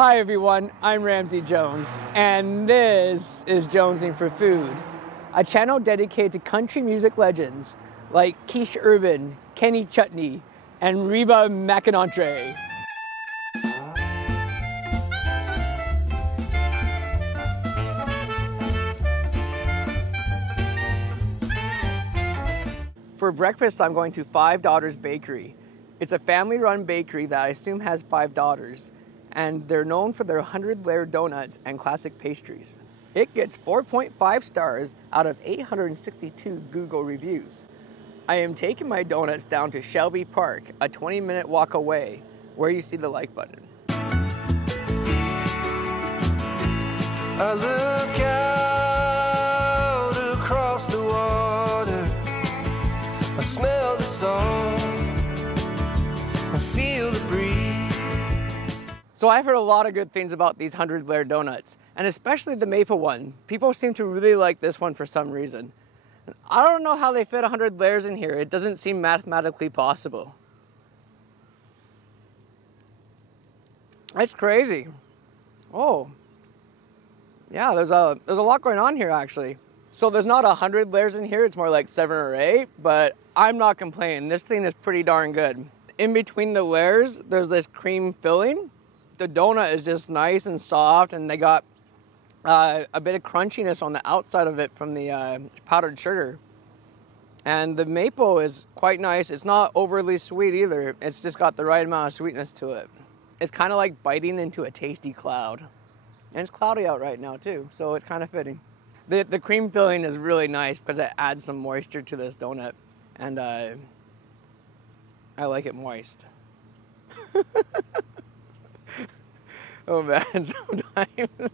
Hi everyone, I'm Ramsey Jones, and this is Jonesing for Food, a channel dedicated to country music legends like Keisha Urban, Kenny Chutney, and Reba McInerney. For breakfast, I'm going to Five Daughters Bakery. It's a family-run bakery that I assume has 5 daughters, and they're known for their 100-layer donuts and classic pastries. It gets 4.5 stars out of 862 Google reviews. I am taking my donuts down to Shelby Park, a 20-minute walk away, where you see the like button. I look out across the water, I smell the salt, I feel the breeze. So I've heard a lot of good things about these 100-layer donuts, and especially the maple one. People seem to really like this one for some reason. I don't know how they fit 100 layers in here. It doesn't seem mathematically possible. It's crazy. Oh, yeah, there's a lot going on here actually. So there's not 100 layers in here, it's more like 7 or 8, but I'm not complaining. This thing is pretty darn good. In between the layers, there's this cream filling. The donut is just nice and soft, and they got a bit of crunchiness on the outside of it from the powdered sugar. And the maple is quite nice. It's not overly sweet either. It's just got the right amount of sweetness to it. It's kind of like biting into a tasty cloud. And it's cloudy out right now too, so it's kind of fitting. The cream filling is really nice because it adds some moisture to this donut, and I like it moist. Oh man, sometimes.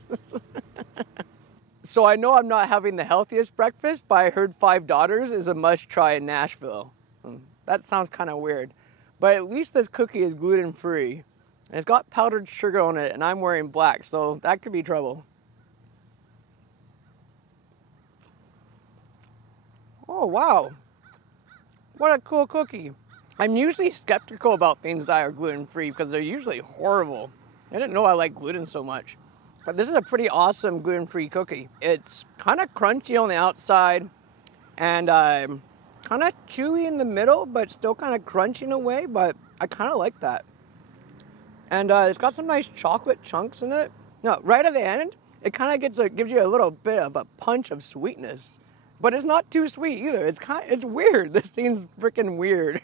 So I know I'm not having the healthiest breakfast, but I heard Five Daughters is a must try in Nashville. That sounds kind of weird, but at least this cookie is gluten-free. And it's got powdered sugar on it, and I'm wearing black, so that could be trouble. Oh, wow. What a cool cookie. I'm usually skeptical about things that are gluten-free because they're usually horrible. I didn't know I like gluten so much. But this is a pretty awesome gluten-free cookie. It's kind of crunchy on the outside and kind of chewy in the middle, but still kind of crunchy in a way, but I kind of like that. And it's got some nice chocolate chunks in it. Now, right at the end, it kind of gives you a little bit of a punch of sweetness. But it's not too sweet either. It's weird. This thing's freaking weird.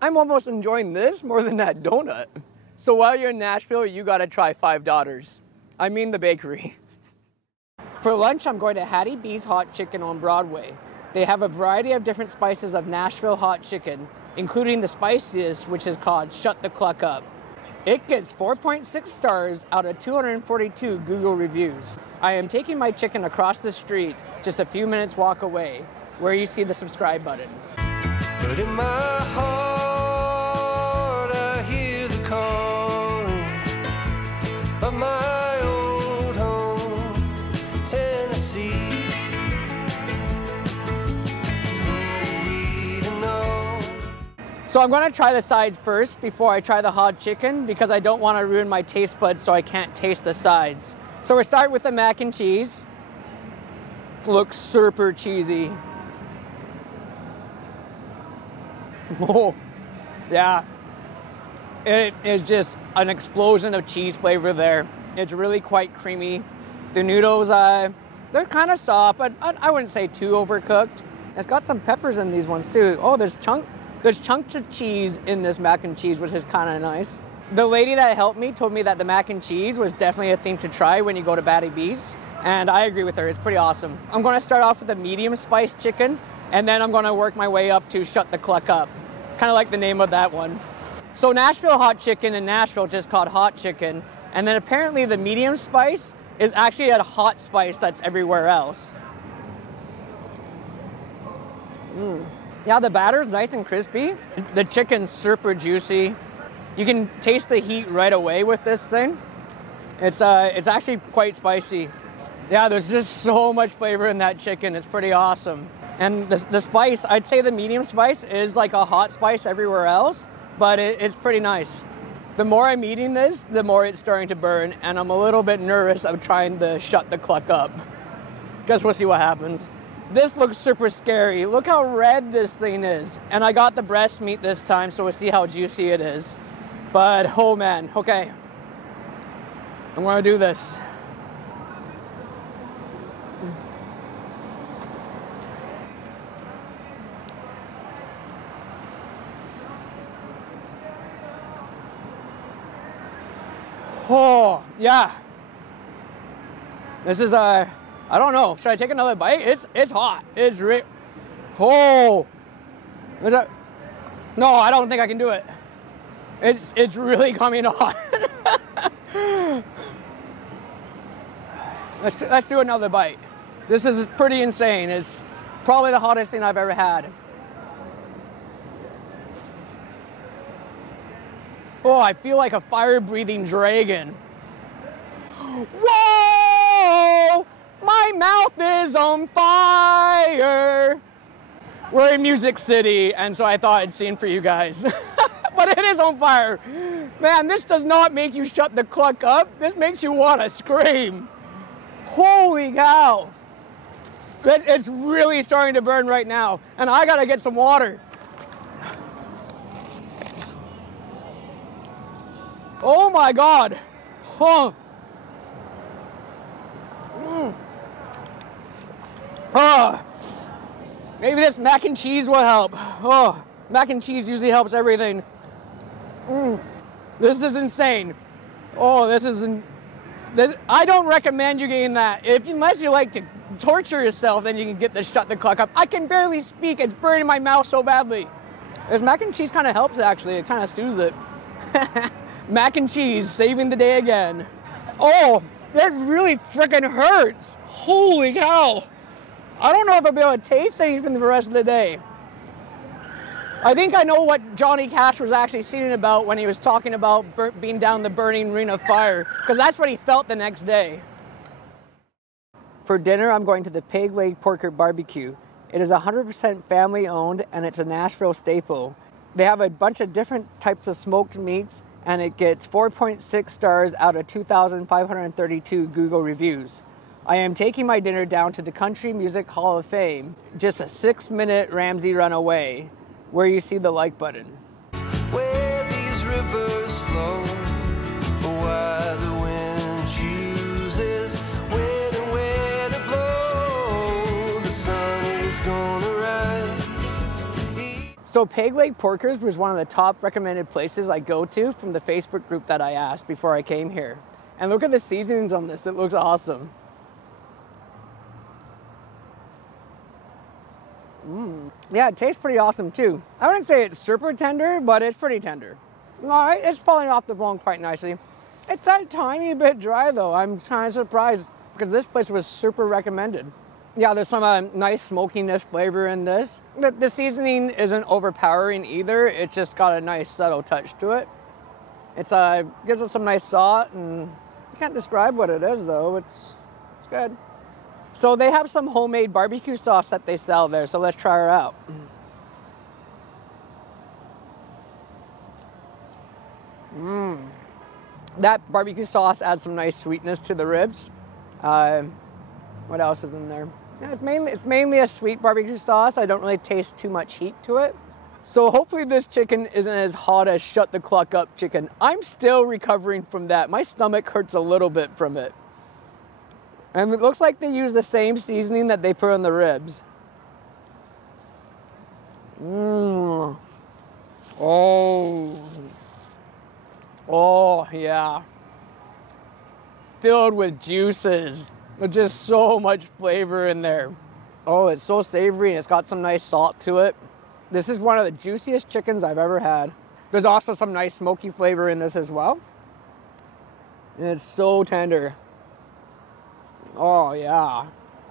I'm almost enjoying this more than that donut. So while you're in Nashville, you gotta try Five Daughters. I mean the bakery. For lunch, I'm going to Hattie B's Hot Chicken on Broadway. They have a variety of different spices of Nashville hot chicken, including the spiciest, which is called Shut the Cluck Up. It gets 4.6 stars out of 242 Google reviews. I am taking my chicken across the street, just a few minutes walk away, where you see the subscribe button. But in my heart, I hear the calling of my old home, Tennessee. So I'm gonna try the sides first before I try the hot chicken because I don't wanna ruin my taste buds so I can't taste the sides. So we're starting with the mac and cheese. Looks super cheesy. Oh, yeah. It is just an explosion of cheese flavor there. It's really quite creamy. The noodles, they're kind of soft, but I wouldn't say too overcooked. It's got some peppers in these ones too. Oh, there's chunks of cheese in this mac and cheese, which is kind of nice. The lady that helped me told me that the mac and cheese was definitely a thing to try when you go to Hattie Bs, and I agree with her. It's pretty awesome. I'm going to start off with the medium spiced chicken, and then I'm going to work my way up to Shut the Cluck Up. Kind of like the name of that one. So Nashville hot chicken in Nashville just called hot chicken, and then apparently the medium spice is actually a hot spice that's everywhere else. Yeah, the batter's nice and crispy. The chicken's super juicy. You can taste the heat right away with this thing. It's actually quite spicy. Yeah, there's just so much flavor in that chicken. It's pretty awesome. And the spice, I'd say the medium spice is like a hot spice everywhere else, but it's pretty nice. The more I'm eating this, the more it's starting to burn, and I'm a little bit nervous of trying to shut the cluck up. Guess we'll see what happens. This looks super scary. Look how red this thing is. And I got the breast meat this time, so we'll see how juicy it is. But, oh man, okay. I'm gonna do this. Oh, yeah. This is I don't know. Should I take another bite? It's hot. It's oh. No, I don't think I can do it. It's really coming on. Let's do another bite. This is pretty insane. It's probably the hottest thing I've ever had. Oh, I feel like a fire-breathing dragon. Whoa! My mouth is on fire! We're in Music City, and so I thought I'd sing for you guys. But it is on fire. Man, this does not make you shut the cluck up. This makes you want to scream. Holy cow. It's really starting to burn right now, and I gotta get some water. Oh my God. Huh. Maybe this mac and cheese will help. Oh, mac and cheese usually helps everything. This is insane. Oh, I don't recommend you getting that. Unless you like to torture yourself, then you can get the shut the cluck up. I can barely speak. It's burning my mouth so badly. This mac and cheese kind of helps, actually. It kind of soothes it. Mac and cheese, saving the day again. Oh, that really freaking hurts. Holy cow. I don't know if I'll be able to taste anything for the rest of the day. I think I know what Johnny Cash was actually singing about when he was talking about being down the burning ring of fire, because that's what he felt the next day. For dinner, I'm going to the Pig Leg Porker Barbecue. It is 100% family owned, and it's a Nashville staple. They have a bunch of different types of smoked meats, and it gets 4.6 stars out of 2,532 Google reviews. I am taking my dinner down to the Country Music Hall of Fame, just a 6-minute Ramsey run away, where you see the like button. Where these rivers flow, why the wind chooses when and where to blow, the sun is gonna rise. So Pig Leg Porkers was one of the top recommended places I go to from the Facebook group that I asked before I came here. And look at the seasonings on this, it looks awesome. Yeah, it tastes pretty awesome too. I wouldn't say it's super tender, but it's pretty tender. No, it's pulling off the bone quite nicely. It's a tiny bit dry though. I'm kind of surprised because this place was super recommended. Yeah, there's some nice smokiness flavor in this. The seasoning isn't overpowering either. It's just got a nice subtle touch to it. It's gives it some nice salt, and I can't describe what it is though. It's good. So they have some homemade barbecue sauce that they sell there, so let's try her out. That barbecue sauce adds some nice sweetness to the ribs. What else is in there? Yeah, it's mainly a sweet barbecue sauce. I don't really taste too much heat to it. So hopefully this chicken isn't as hot as Shut the Cluck Up chicken. I'm still recovering from that. My stomach hurts a little bit from it. And it looks like they use the same seasoning that they put on the ribs. Oh, yeah. Filled with juices. There's just so much flavor in there. Oh, it's so savory and it's got some nice salt to it. This is one of the juiciest chickens I've ever had. There's also some nice smoky flavor in this as well. And it's so tender. Oh, yeah.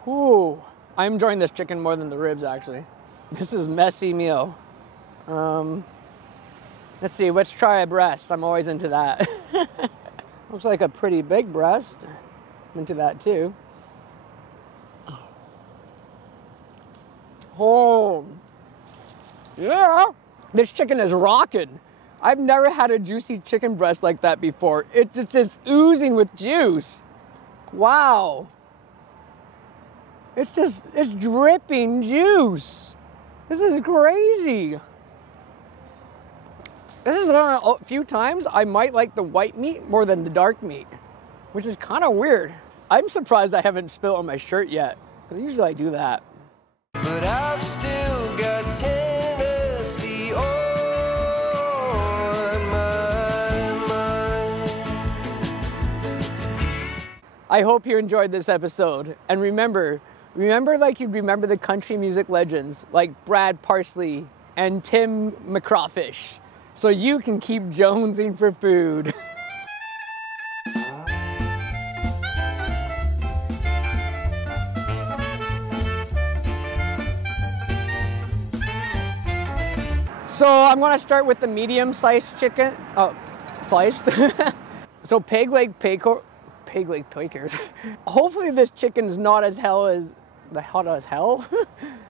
Ooh. I'm enjoying this chicken more than the ribs, actually. This is messy meal. Let's see, let's try a breast. I'm always into that. Looks like a pretty big breast. I'm into that, too. Oh. Yeah. This chicken is rocking. I've never had a juicy chicken breast like that before. It's just oozing with juice. Wow. It's dripping juice. This is crazy. This is done a few times. I might like the white meat more than the dark meat, which is kind of weird. I'm surprised I haven't spilled on my shirt yet, because usually I do that. But I've still got Tennessee on my mind. I hope you enjoyed this episode. And remember like you'd remember the country music legends like Brad Parsley and Tim McCrawfish, so you can keep jonesing for food. So I'm gonna start with the medium sliced chicken. Oh, sliced. So peg leg quakers. Hopefully this chicken's not as hot as hell.